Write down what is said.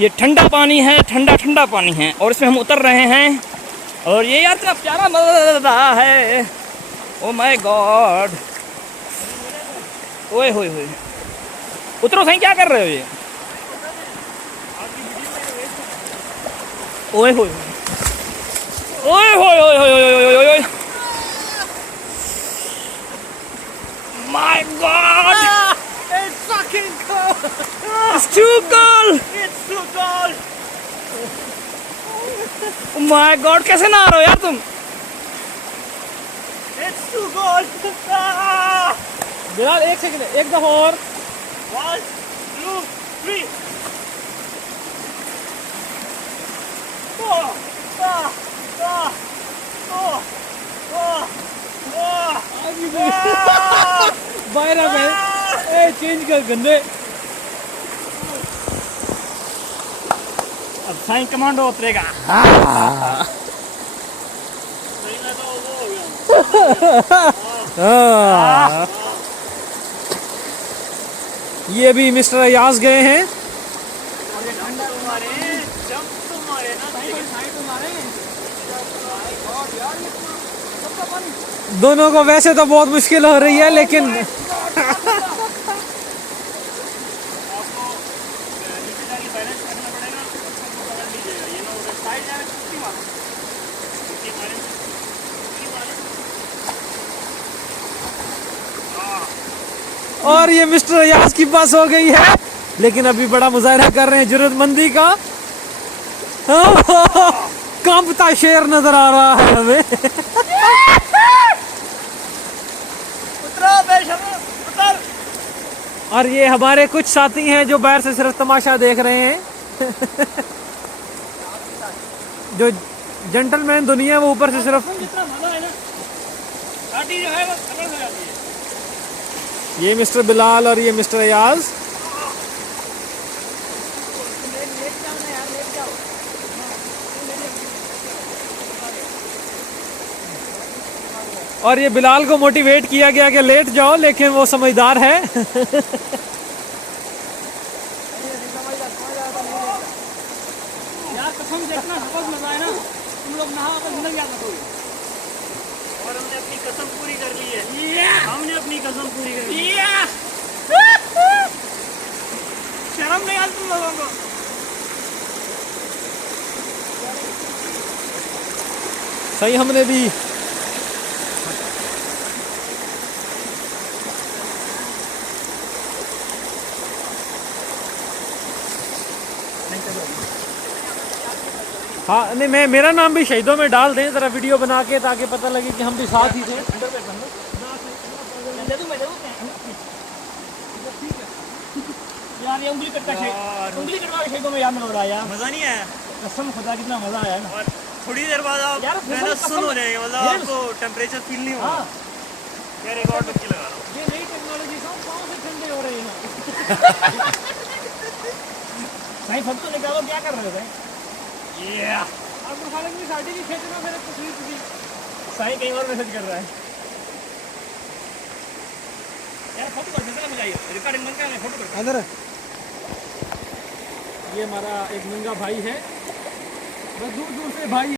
ये ठंडा पानी है, ठंडा ठंडा पानी है और इसमें हम उतर रहे हैं और ये यार इतना प्यारा मजा है। ओ माय गॉड, ओए होए होए, उतरो सही, क्या कर रहे हो ये? ओए होए ओए होए ओए होए ओए, my god, It's fucking cold! It's too cold, It's too cold! My god, कैसे नहा रहे हो यार तुम? It's too cold! Ah! Bilal एक सेकंड, एक दफा और। 1, 2, 3. Oh! Ah! Ah! Oh! Oh! Oh! बाहर आ गए, ए चेंज कर गंदे। अब साईं कमांडो उतरेगा। ये भी मिस्टर अयाज गए हैं। दोनों को वैसे तो बहुत मुश्किल हो रही है लेकिन और ये मिस्टर अयाज की बस हो गई है, लेकिन अभी बड़ा मुजाहरा कर रहे हैं जरूरतमंदी का। कांपता शेर नजर आ रहा है हमें। उतरो बेशर्मो, उतर! और ये हमारे कुछ साथी हैं जो बाहर से सिर्फ तमाशा देख रहे हैं। जो जेंटलमैन दुनिया वो ऊपर से सिर्फ। जितना मजा है ना, गाड़ी जो है वो खबर हो जाती है। ये मिस्टर बिलाल और ये मिस्टर अयाज। लेट जाओ ना यार, लेट जाओ। और ये बिलाल को मोटिवेट किया गया कि लेट जाओ, लेकिन वो समझदार है। यार कसम से इतना बहुत मजा है ना, तुम लोग नहा कर जिंदगी याद रखोगे। और हमने अपनी कसम पूरी कर ली है। हमने अपनी कसम पूरी कर ली है। शर्म नहीं आती तुम लोगों को? सही, हमने भी हाँ नहीं, मैं मेरा नाम भी शहीदों में डाल दें जरा वीडियो बना के, ताकि पता लगे कि हम भी साथ ही थे। यार ये उंगली कटका शेर, उंगली कटवा के शेरों में याद नहीं यार। मजा नहीं आया। कसम खुदा कितना मजा आया ना। और थोड़ी देर बाद आप यार, मेहनत कसम- सुन हो जाएगा, मतलब यार, आपको टेम्परेचर फील नहीं होगा। हाँ, यार एक और डुबकी लगा लो। ये नई टेक्नोलॉजी पाँव से ठंडे हो रहे हैं। साईं फोटो निकालो, क्या कर रहे थे? आपको खाने की साड़ी भी खींचना, मेरे तस्वीर की। साईं कहीं और मैसेज कर रहा है। यार फोटो कर देते मुझे, रिकॉर्डिंग बंद कर, फोटो कर। अंदर ये हमारा एक नंगा भाई है, बस दूर दूर से भाई